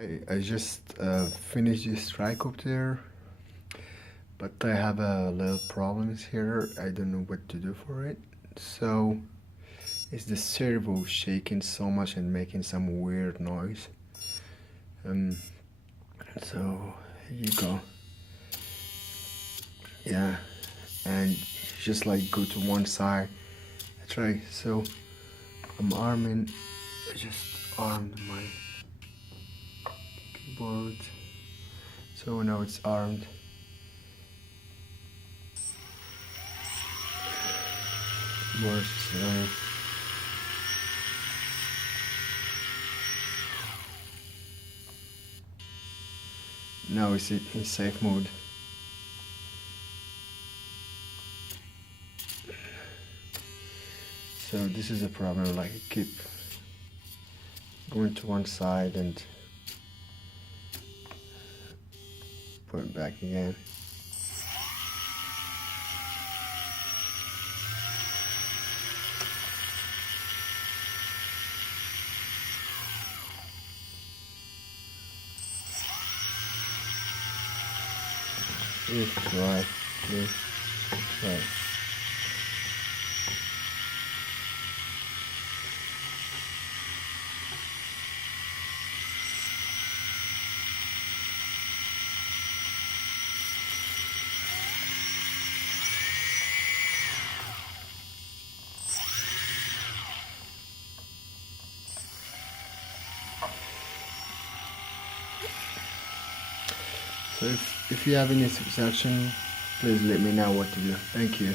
I just finished this tricopter, but I have a little problems here. I don't know what to do for it. So it's the servo shaking so much and making some weird noise. Um, so here you go. Yeah, and just like go to one side. I try. So I'm arming. I just armed my keyboard. So now it's armed. More so. Now it's in safe mode. So this is a problem, like I keep going to one side and put it back again. Right, right. So if you have any suggestion, please let me know what to do. Thank you.